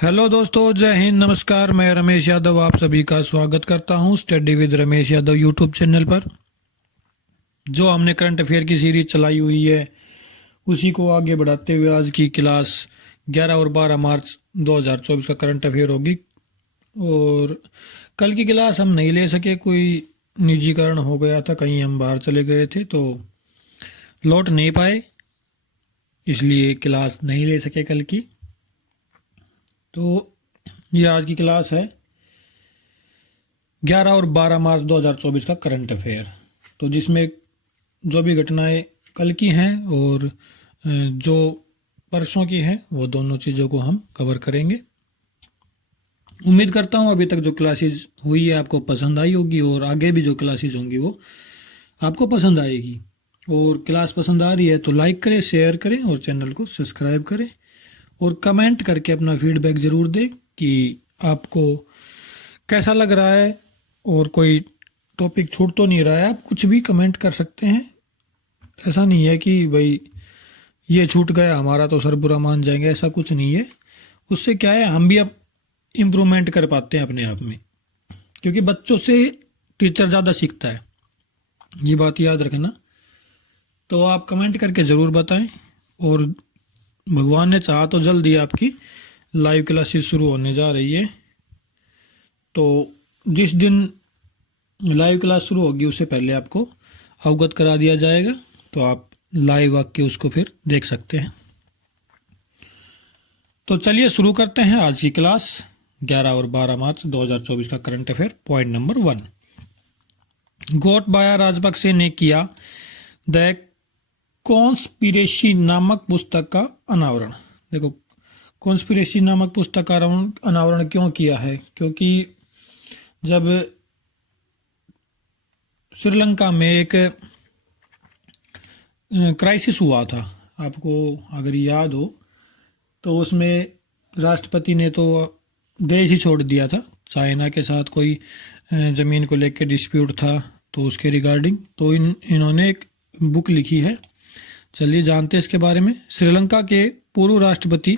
Hello दोस्तों, जय हिंद, नमस्कार। मैं रमेश यादव आप सभी का स्वागत करता हूं study with Ramesh Yadav YouTube channel पर। जो हमने करंट अफेयर की सीरीज चलाई हुई है उसी को आगे बढ़ाते हुए आज की क्लास 11 और 12 मार्च 2024 का करंट अफेयर होगी। और कल की क्लास हम नहीं ले सके, कोई निजी कारण हो गया था, कहीं हम बाहर चले गए थे तो लौट नहीं पाए, इसलिए क्लास नहीं ले सके कल की। तो ये आज की क्लास है 11 और 12 मार्च 2024 का करंट अफेयर, तो जिसमें जो भी घटनाएं कल की हैं और जो परसों की हैं वो दोनों चीज़ों को हम कवर करेंगे। उम्मीद करता हूँ अभी तक जो क्लासेस हुई है आपको पसंद आई होगी और आगे भी जो क्लासेस होंगी वो आपको पसंद आएगी। और क्लास पसंद आ रही है तो लाइक करें, शेयर करें और चैनल को सब्सक्राइब करें और कमेंट करके अपना फीडबैक ज़रूर दें कि आपको कैसा लग रहा है और कोई टॉपिक छूट तो नहीं रहा है। आप कुछ भी कमेंट कर सकते हैं, ऐसा नहीं है कि भाई ये छूट गया हमारा तो सर बुरा मान जाएंगे, ऐसा कुछ नहीं है। उससे क्या है, हम भी अब इम्प्रूवमेंट कर पाते हैं अपने आप में, क्योंकि बच्चों से टीचर ज़्यादा सीखता है, ये बात याद रखना। तो आप कमेंट करके ज़रूर बताएं और भगवान ने चाहा तो जल्दी आपकी लाइव क्लासेस शुरू होने जा रही है। तो जिस दिन लाइव क्लास शुरू होगी उससे पहले आपको अवगत करा दिया जाएगा, तो आप लाइव आके उसको फिर देख सकते हैं। तो चलिए शुरू करते हैं आज की क्लास 11 और 12 मार्च 2024 का current affair. Point number 1, Gotabaya Rajapaksa ने किया द कॉन्स्पिरेसी नामक पुस्तक का अनावरण। देखो, कॉन्स्पिरेसी नामक पुस्तक का अनावरण क्यों किया है? क्योंकि जब श्रीलंका में एक क्राइसिस हुआ था, आपको अगर याद हो, तो उसमें राष्ट्रपति ने तो देश ही छोड़ दिया था। चाइना के साथ कोई ज़मीन को लेकर डिस्प्यूट था, तो उसके रिगार्डिंग तो इन्होंने एक बुक लिखी है। चलिए जानते हैं इसके बारे में। श्रीलंका के पूर्व राष्ट्रपति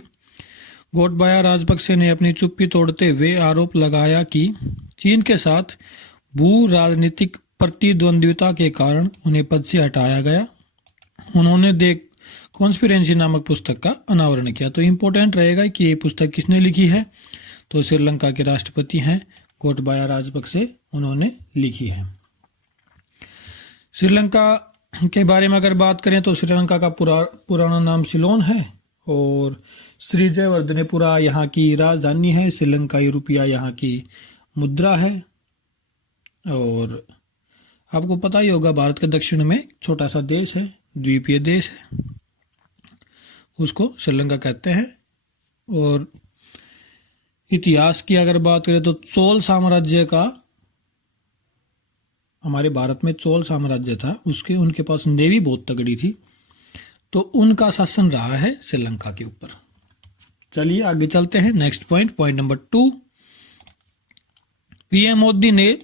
गोटबाया राजपक्षे ने अपनी चुप्पी तोड़ते हुए आरोप लगाया कि चीन के साथ भू राजनीतिक प्रतिद्वंद्विता के कारण उन्हें पद से हटाया गया। उन्होंने द कॉन्स्पिरेसी नामक पुस्तक का अनावरण किया। तो इम्पोर्टेंट रहेगा कि ये पुस्तक किसने लिखी है, तो श्रीलंका के राष्ट्रपति हैं गोटबाया राजपक्षे, उन्होंने लिखी है। श्रीलंका के बारे में अगर बात करें तो श्रीलंका का पुराना नाम सिलोन है और श्री जयवर्धनेपुरा यहाँ की राजधानी है। श्रीलंकाई रुपया यहाँ की मुद्रा है। और आपको पता ही होगा भारत के दक्षिण में छोटा सा देश है, द्वीपीय देश है, उसको श्रीलंका कहते हैं। और इतिहास की अगर बात करें तो चोल साम्राज्य का, हमारे भारत में चोल साम्राज्य था, उनके पास नेवी बहुत तगड़ी थी, तो उनका शासन रहा है श्रीलंका के ऊपर। चलिए आगे चलते हैं। Next point number 2, PM Modi ने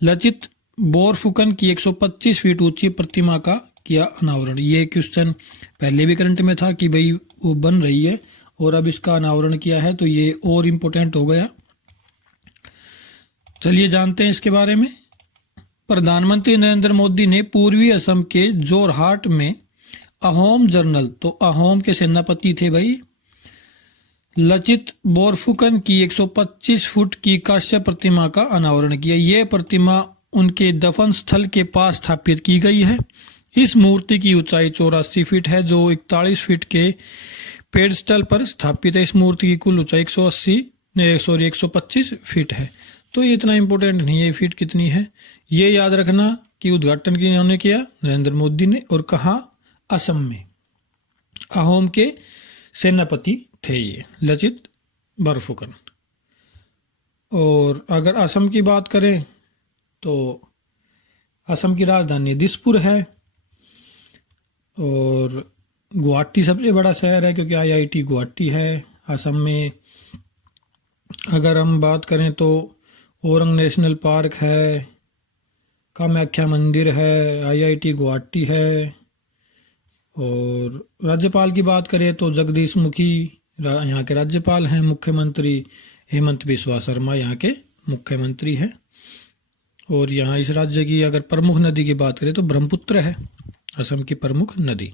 लचित बोरफुकन की 125 फीट ऊंची प्रतिमा का किया अनावरण। ये क्वेश्चन पहले भी करंट में था कि भाई वो बन रही है और अब इसका अनावरण किया है, तो ये और इम्पोर्टेंट हो गया। चलिए जानते हैं इसके बारे में। प्रधानमंत्री नरेंद्र मोदी ने पूर्वी असम के जोरहाट में अहोम जनरल, तो अहोम के सेनापति थे भाई, लचित बोरफुकन की 125 फुट की कांस्य प्रतिमा का अनावरण किया। यह प्रतिमा उनके दफन स्थल के पास स्थापित की गई है। इस मूर्ति की ऊंचाई 84 फीट है, जो 41 फीट के पेडस्टल पर स्थापित है। इस मूर्ति की कुल ऊंचाई 125 फीट है। तो ये इतना इम्पोर्टेंट नहीं है फीट कितनी है, ये याद रखना कि उद्घाटन इन्होंने किया नरेंद्र मोदी ने, और कहाँ, असम में। अहोम के सेनापति थे ये लचित बोरफुकन। और अगर असम की बात करें तो असम की राजधानी दिसपुर है और गुवाहाटी सबसे बड़ा शहर है, क्योंकि आईआईटी गुवाहाटी है असम में। अगर हम बात करें तो ओरंग नेशनल पार्क है, कामाख्या मंदिर है, आईआईटी गुवाहाटी है। और राज्यपाल की बात करें तो जगदीश मुखी यहाँ के राज्यपाल हैं। मुख्यमंत्री हेमंत बिस्वा शर्मा यहाँ के मुख्यमंत्री हैं। और यहाँ इस राज्य की अगर प्रमुख नदी की बात करें तो ब्रह्मपुत्र है असम की प्रमुख नदी।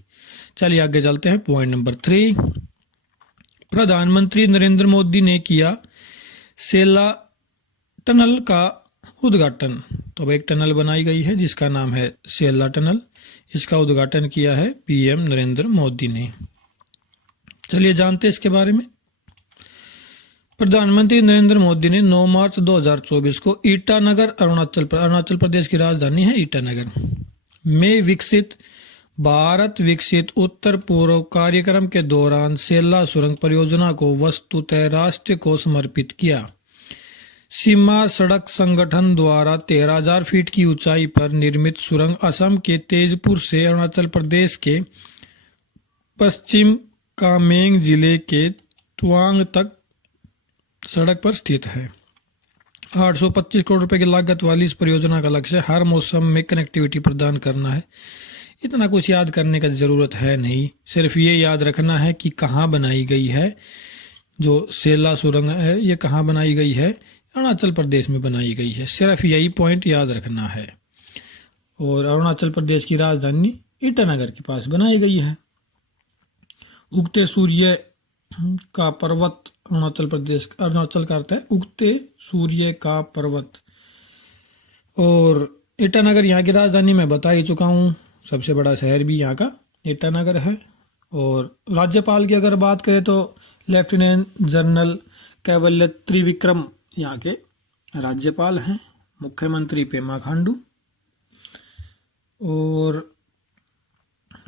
चलिए आगे चलते हैं। पॉइंट नंबर 3, प्रधानमंत्री नरेंद्र मोदी ने किया सेला टनल का उद्घाटन। तो अब एक टनल बनाई गई है जिसका नाम है सेला टनल। इसका उद्घाटन किया है पीएम नरेंद्र मोदी ने। चलिए जानते हैं इसके बारे में। प्रधानमंत्री नरेंद्र मोदी ने 9 मार्च 2024 को ईटानगर अरुणाचल प्रदेश की राजधानी है ईटानगर में विकसित भारत विकसित उत्तर पूर्व कार्यक्रम के दौरान सेला सुरंग परियोजना को वस्तुतः राष्ट्र को समर्पित किया। सीमा सड़क संगठन द्वारा 13,000 फीट की ऊंचाई पर निर्मित सुरंग असम के तेजपुर से अरुणाचल प्रदेश के पश्चिम कामेंग जिले के तवांग तक सड़क पर स्थित है। 825 करोड़ रुपए की लागत वाली इस परियोजना का लक्ष्य हर मौसम में कनेक्टिविटी प्रदान करना है। इतना कुछ याद करने का जरूरत है नहीं, सिर्फ ये याद रखना है कि कहाँ बनाई गई है। जो सेला सुरंग है ये कहाँ बनाई गई है, अरुणाचल प्रदेश में बनाई गई है। सिर्फ यही पॉइंट याद रखना है। और अरुणाचल प्रदेश की राजधानी ईटानगर के पास बनाई गई है। उगते सूर्य का पर्वत अरुणाचल का अर्थ है उगते सूर्य का पर्वत। और ईटानगर यहाँ की राजधानी मैं बता ही चुका हूँ, सबसे बड़ा शहर भी यहाँ का ईटानगर है। और राज्यपाल की अगर बात करें तो लेफ्टिनेंट जनरल कैवल्य त्रिविक्रम यहाँ के राज्यपाल हैं। मुख्यमंत्री पेमा खांडू। और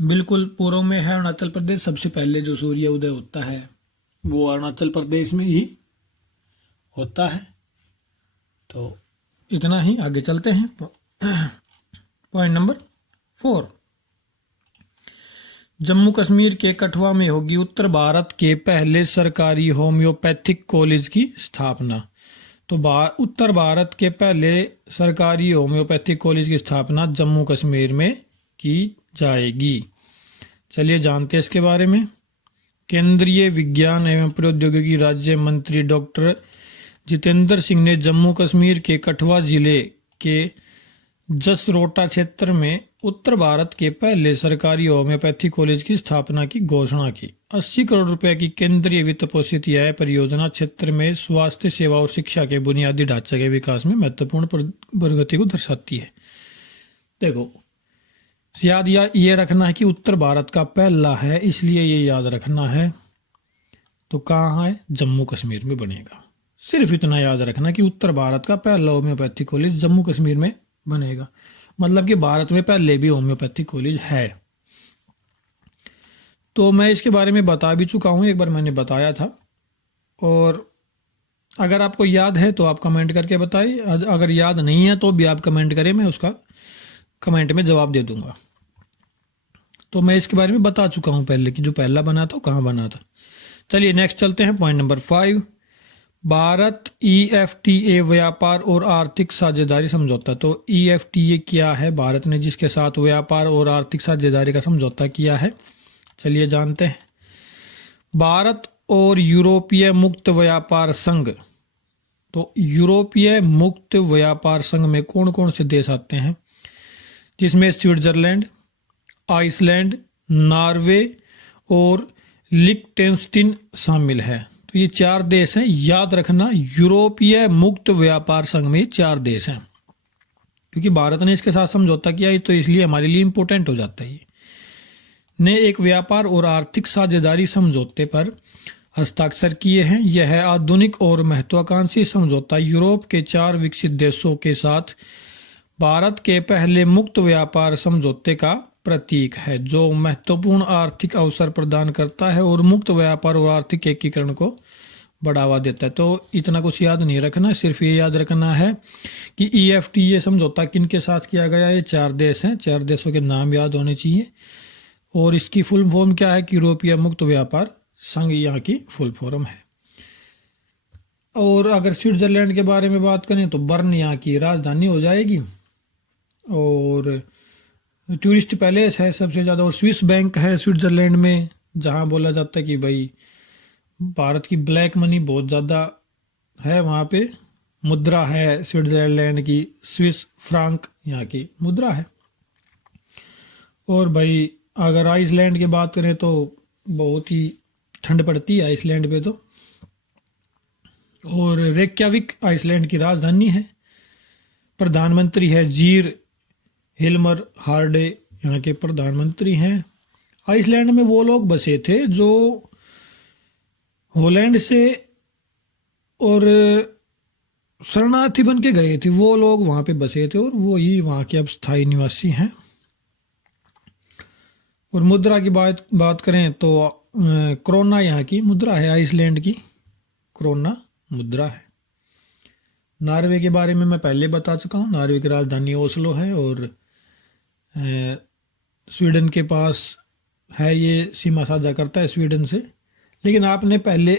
बिल्कुल पूर्व में है अरुणाचल प्रदेश। सबसे पहले जो सूर्य उदय होता है वो अरुणाचल प्रदेश में ही होता है। तो इतना ही, आगे चलते हैं। पॉइंट नंबर 4, जम्मू कश्मीर के कठुआ में होगी उत्तर भारत के पहले सरकारी होम्योपैथिक कॉलेज की स्थापना। तो उत्तर भारत के पहले सरकारी होम्योपैथिक कॉलेज की स्थापना जम्मू कश्मीर में की जाएगी। चलिए जानते हैं इसके बारे में। केंद्रीय विज्ञान एवं प्रौद्योगिकी राज्य मंत्री डॉक्टर जितेंद्र सिंह ने जम्मू कश्मीर के कठुआ जिले के जसरोटा क्षेत्र में उत्तर भारत के पहले सरकारी होम्योपैथी कॉलेज की स्थापना की घोषणा की। 80 करोड़ रुपए की केंद्रीय वित्त पोषित यह परियोजना क्षेत्र में स्वास्थ्य सेवा और शिक्षा के बुनियादी ढांचे के विकास में महत्वपूर्ण प्रगति को दर्शाती है। देखो, याद ये रखना है कि उत्तर भारत का पहला है, इसलिए ये याद रखना है। तो कहाँ है? जम्मू कश्मीर में बनेगा। सिर्फ इतना याद रखना कि उत्तर भारत का पहला होम्योपैथिक कॉलेज जम्मू कश्मीर में बनेगा। मतलब कि भारत में पहले भी होम्योपैथिक कॉलेज है। तो मैं इसके बारे में बता भी चुका हूँ, एक बार मैंने बताया था। और अगर आपको याद है तो आप कमेंट करके बताइए, अगर याद नहीं है तो भी आप कमेंट करें, मैं उसका कमेंट में जवाब दे दूंगा। तो मैं इसके बारे में बता चुका हूँ पहले कि जो पहला बना था कहाँ बना था। चलिए नेक्स्ट चलते हैं। पॉइंट नंबर 5, भारत EFTA व्यापार और आर्थिक साझेदारी समझौता। तो EFTA क्या है? भारत ने जिसके साथ व्यापार और आर्थिक साझेदारी का समझौता किया है, चलिए जानते हैं। भारत और यूरोपीय मुक्त व्यापार संघ। तो यूरोपीय मुक्त व्यापार संघ में कौन कौन से देश आते हैं? जिसमें स्विट्जरलैंड, आइसलैंड, नॉर्वे और लिechtenstein शामिल है। तो ये 4 देश हैं, याद रखना। यूरोपीय मुक्त व्यापार संघ में 4 देश हैं, क्योंकि भारत ने इसके साथ समझौता किया है, तो इसलिए हमारे लिए इंपॉर्टेंट हो जाता है। ने एक व्यापार और आर्थिक साझेदारी समझौते पर हस्ताक्षर किए हैं। यह आधुनिक और महत्वाकांक्षी समझौता यूरोप के 4 विकसित देशों के साथ भारत के पहले मुक्त व्यापार समझौते का प्रतीक है, जो महत्वपूर्ण आर्थिक अवसर प्रदान करता है और मुक्त व्यापार और आर्थिक एकीकरण को बढ़ावा देता है। तो इतना कुछ याद नहीं रखना, सिर्फ ये याद रखना है कि EFTA समझौता किन के साथ किया गया है। 4 देश हैं, 4 देशों के नाम याद होने चाहिए। और इसकी फुल फॉर्म क्या है? कि यूरोपीय मुक्त व्यापार संघ यहाँ की फुल फॉर्म है। और अगर स्विट्जरलैंड के बारे में बात करें तो बर्न यहाँ की राजधानी हो जाएगी। और टूरिस्ट पैलेस है सबसे ज़्यादा। और स्विस बैंक है स्विट्जरलैंड में, जहाँ बोला जाता है कि भाई भारत की ब्लैक मनी बहुत ज़्यादा है वहाँ पे। मुद्रा है स्विट्जरलैंड की स्विस फ्रांक यहाँ की मुद्रा है। और भाई अगर आइसलैंड की बात करें तो बहुत ही ठंड पड़ती है आइसलैंड पे तो। और रेक्याविक आइसलैंड की राजधानी है। प्रधानमंत्री है जीर हिल्मर हार्डे यहाँ के प्रधानमंत्री हैं। आइसलैंड में वो लोग बसे थे जो हॉलैंड से और शरणार्थी बन के गए थे, वो लोग वहाँ पे बसे थे और वो ही वहाँ के अब स्थायी निवासी हैं। और मुद्रा की बात करें तो क्रोना यहाँ की मुद्रा है, आइसलैंड की क्रोना मुद्रा है। नॉर्वे के बारे में मैं पहले बता चुका हूँ, नॉर्वे की राजधानी ओस्लो है और स्वीडन के पास है, ये सीमा साझा करता है स्वीडन से। लेकिन आपने पहले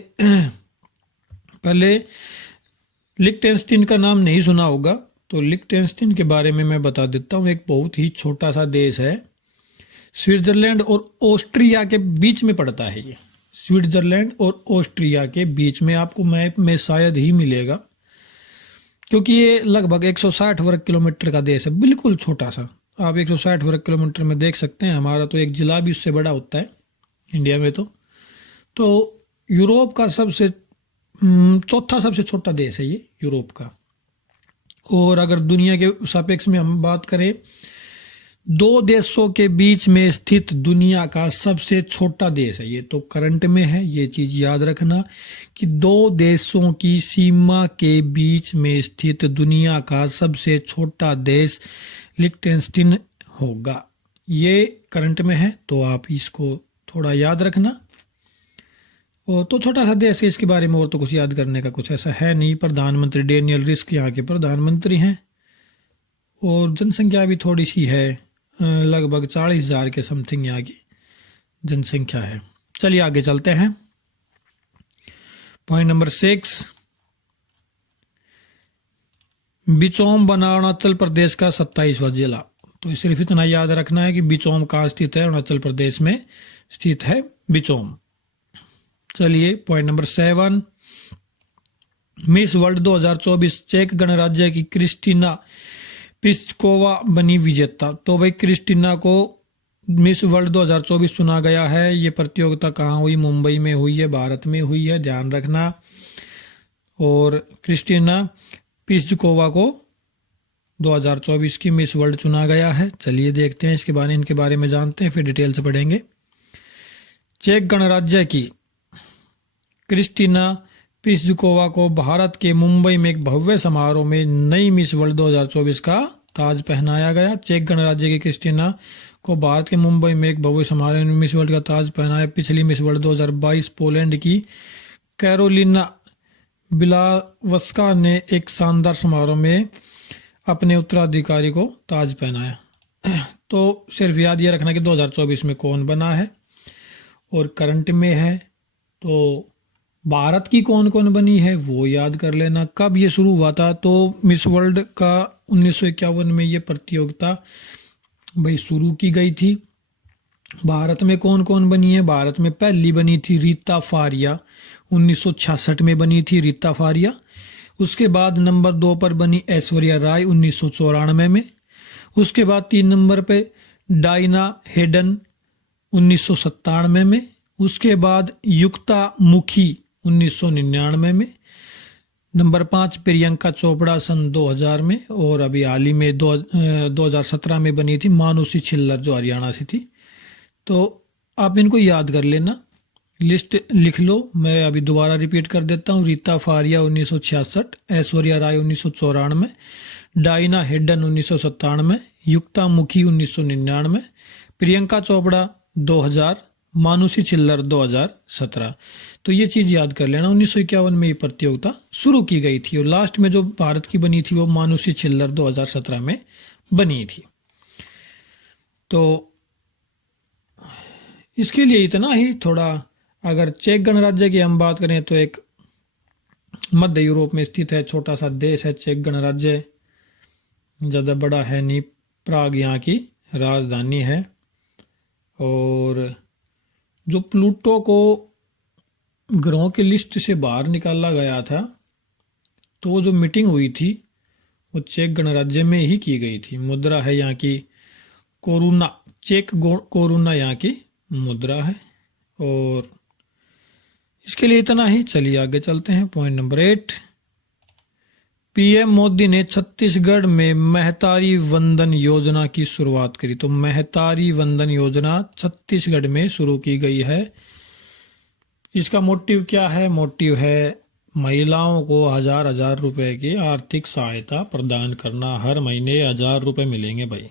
लिक्टेनस्टीन का नाम नहीं सुना होगा, तो लिक्टेनस्टीन के बारे में मैं बता देता हूँ। एक बहुत ही छोटा सा देश है, स्विट्जरलैंड और ऑस्ट्रिया के बीच में पड़ता है ये। स्विट्जरलैंड और ऑस्ट्रिया के बीच में, आपको मैप में शायद ही मिलेगा, क्योंकि ये लगभग 160 वर्ग किलोमीटर का देश है, बिल्कुल छोटा सा। आप 160 वर्ग किलोमीटर में देख सकते हैं, हमारा तो एक जिला भी उससे बड़ा होता है इंडिया में। तो यूरोप का चौथा सबसे छोटा देश है ये यूरोप का। और अगर दुनिया के सापेक्ष में हम बात करें, दो देशों के बीच में स्थित दुनिया का सबसे छोटा देश है ये, तो करंट में है। ये चीज याद रखना कि दो देशों की सीमा के बीच में स्थित दुनिया का सबसे छोटा देश लिक्टेनस्टीन होगा। ये करंट में है, तो आप इसको थोड़ा याद रखना। और तो छोटा सा देश है, इसके बारे में और तो कुछ याद करने का कुछ ऐसा है नहीं। प्रधानमंत्री डेनियल रिस्क यहाँ के प्रधानमंत्री हैं और जनसंख्या भी थोड़ी सी है, लगभग 40,000 के समथिंग यहाँ की जनसंख्या है। चलिए आगे चलते हैं। पॉइंट नंबर 6, बिचौम बना अरुणाचल प्रदेश का 27वां जिला। तो सिर्फ इतना याद रखना है कि बिचौम कहाँ स्थित है, अरुणाचल प्रदेश में स्थित है बिचौम। चलिए पॉइंट नंबर 7, मिस वर्ल्ड 2024 चेक गणराज्य की क्रिस्टीना पिस्कोवा बनी विजेता। तो भाई क्रिस्टीना को मिस वर्ल्ड 2024 चुना गया है। ये प्रतियोगिता कहाँ हुई? मुंबई में हुई है, भारत में हुई है, ध्यान रखना। और क्रिस्टीना पिस्कोवा को 2024 की मिस वर्ल्ड चुना गया है। चलिए देखते हैं इनके बारे में जानते हैं, फिर डिटेल से पढ़ेंगे। चेक गणराज्य की क्रिस्टीना पिस्कोवा को भारत के मुंबई में एक भव्य समारोह में नई मिस वर्ल्ड 2024 का ताज पहनाया गया। चेक गणराज्य की क्रिस्टीना को भारत के मुंबई में एक भव्य समारोह में मिस वर्ल्ड का ताज पहनाया। पिछली मिस वर्ल्ड 2022 पोलैंड की कैरोलिना बिलावस्का ने एक शानदार समारोह में अपने उत्तराधिकारी को ताज पहनाया। तो सिर्फ याद ये रखना कि 2024 में कौन बना है और करंट में है। तो भारत की कौन कौन बनी है वो याद कर लेना। कब ये शुरू हुआ था? तो मिस वर्ल्ड का 1951 में ये प्रतियोगिता भाई शुरू की गई थी। भारत में कौन कौन बनी है? भारत में पहली बनी थी रीता फारिया, 1966 में बनी थी रीता फारिया। उसके बाद नंबर 2 पर बनी ऐश्वर्या राय 1994 में। उसके बाद 3 नंबर पे डायना हेडन 1997 में। उसके बाद युक्ता मुखी 1999 में। नंबर 5 प्रियंका चोपड़ा सन 2000 में। और अभी हाल ही में 2017 में बनी थी मानुषी छिल्लर, जो हरियाणा से थी। तो आप इनको याद कर लेना, लिस्ट लिख लो। मैं अभी दोबारा रिपीट कर देता हूँ। रीता फारिया 1966, ऐश्वर्या राय 1994, डायना हेडन 1997, युक्ता मुखी 1999, प्रियंका चोपड़ा 2000, मानुषी छिल्लर 2017। तो ये चीज याद कर लेना। 1951 में ये प्रतियोगिता शुरू की गई थी और लास्ट में जो भारत की बनी थी वो मानुषी छिल्लर 2017 में बनी थी। तो इसके लिए इतना ही। थोड़ा अगर चेक गणराज्य की हम बात करें तो एक मध्य यूरोप में स्थित है, छोटा सा देश है चेक गणराज्य, ज़्यादा बड़ा है नहीं। प्राग यहाँ की राजधानी है। और जो प्लूटो को ग्रहों की लिस्ट से बाहर निकाला गया था, तो वो जो मीटिंग हुई थी वो चेक गणराज्य में ही की गई थी। मुद्रा है यहाँ की कोरुना, कोरुना यहाँ की मुद्रा है। और इसके लिए इतना ही। चलिए आगे चलते हैं। पॉइंट नंबर 8, पीएम मोदी ने छत्तीसगढ़ में महतारी वंदन योजना की शुरुआत करी। तो महतारी वंदन योजना छत्तीसगढ़ में शुरू की गई है। इसका मोटिव क्या है? मोटिव है महिलाओं को 1000 रुपए की आर्थिक सहायता प्रदान करना। हर महीने 1000 रुपए मिलेंगे भाई,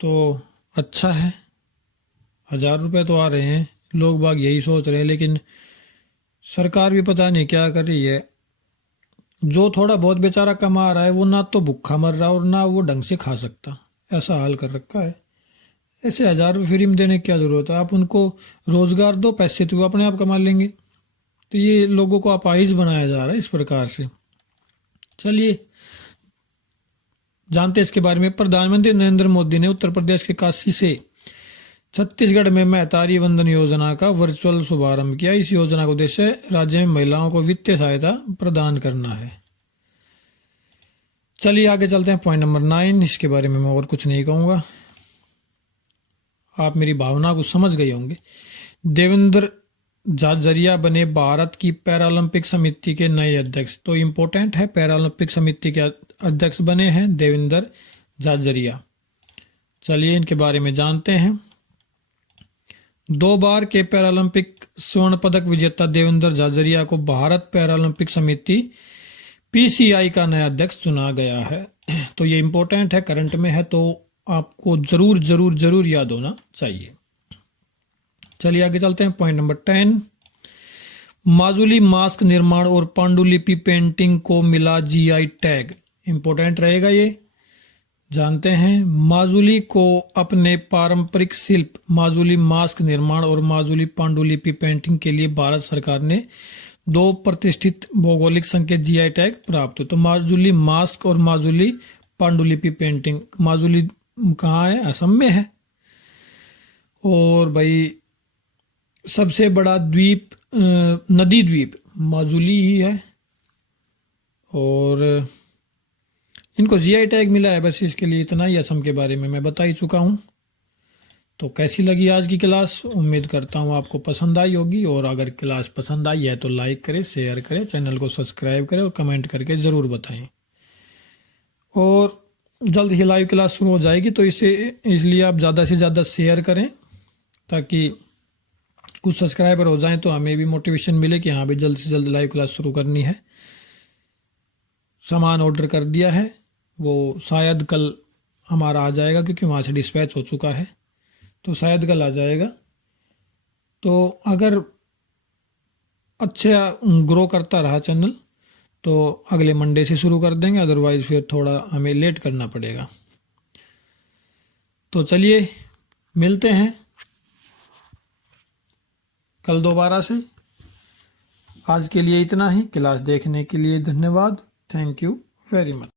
तो अच्छा है। 1000 रुपए तो आ रहे हैं, लोग बाग यही सोच रहे हैं, लेकिन सरकार भी पता नहीं क्या कर रही है। जो थोड़ा बहुत बेचारा कमा रहा है वो ना तो भूखा मर रहा और ना वो ढंग से खा सकता, ऐसा हाल कर रखा है। ऐसे 1000 रुपये फ्री में देने की क्या जरूरत है? आप उनको रोजगार दो, पैसे तो वो अपने आप कमा लेंगे। तो ये लोगों को अपाहिज बनाया जा रहा है इस प्रकार से। चलिए जानते हैं इसके बारे में। प्रधानमंत्री नरेंद्र मोदी ने उत्तर प्रदेश के काशी से छत्तीसगढ़ में महतारी वंदन योजना का वर्चुअल शुभारंभ किया। इस योजना का उद्देश्य राज्य में महिलाओं को वित्तीय सहायता प्रदान करना है। चलिए आगे चलते हैं। पॉइंट नंबर 9, इसके बारे में मैं और कुछ नहीं कहूंगा, आप मेरी भावना को समझ गए होंगे। देवेंद्र झाझरिया बने भारत की पैरालंपिक समिति के नए अध्यक्ष। तो इम्पोर्टेंट है, पैरालंपिक समिति के अध्यक्ष बने हैं देवेंद्र झाझरिया। चलिए इनके बारे में जानते हैं। 2 बार के पैरालंपिक स्वर्ण पदक विजेता देवेंद्र झाझरिया को भारत पैरालंपिक समिति PCI का नया अध्यक्ष चुना गया है। तो ये इम्पोर्टेंट है, करंट में है, तो आपको जरूर जरूर जरूर याद होना चाहिए। चलिए आगे चलते हैं। पॉइंट नंबर 10, माजुली मास्क निर्माण और पांडुलिपि पेंटिंग को मिला GI टैग। इंपॉर्टेंट रहेगा ये, जानते हैं। माजुली को अपने पारंपरिक शिल्प माजुली मास्क निर्माण और माजुली पांडुलिपि पेंटिंग के लिए भारत सरकार ने 2 प्रतिष्ठित भौगोलिक संकेत GI टैग प्राप्त हुए। तो माजुली मास्क और माजुली पांडुलिपि पेंटिंग, माजुली कहाँ है? असम में है। और भाई सबसे बड़ा द्वीप, नदी द्वीप माजुली ही है। और इनको GI टैग मिला है। बस इसके लिए इतना ही, असम के बारे में मैं बता ही चुका हूँ। तो कैसी लगी आज की क्लास? उम्मीद करता हूँ आपको पसंद आई होगी। और अगर क्लास पसंद आई है तो लाइक करें, शेयर करें, चैनल को सब्सक्राइब करें और कमेंट करके ज़रूर बताएं। और जल्द ही लाइव क्लास शुरू हो जाएगी, तो इसलिए आप ज़्यादा से ज़्यादा शेयर करें ताकि कुछ सब्सक्राइबर हो जाएं, तो हमें भी मोटिवेशन मिले कि हाँ भाई जल्द से जल्द लाइव क्लास शुरू करनी है। सामान ऑर्डर कर दिया है, वो शायद कल हमारा आ जाएगा, क्योंकि वहाँ से डिस्पैच हो चुका है, तो शायद कल आ जाएगा। तो अगर अच्छा ग्रो करता रहा चैनल तो अगले मंडे से शुरू कर देंगे, अदरवाइज फिर थोड़ा हमें लेट करना पड़ेगा। तो चलिए मिलते हैं कल दोबारा से। आज के लिए इतना ही। क्लास देखने के लिए धन्यवाद। Thank you very much.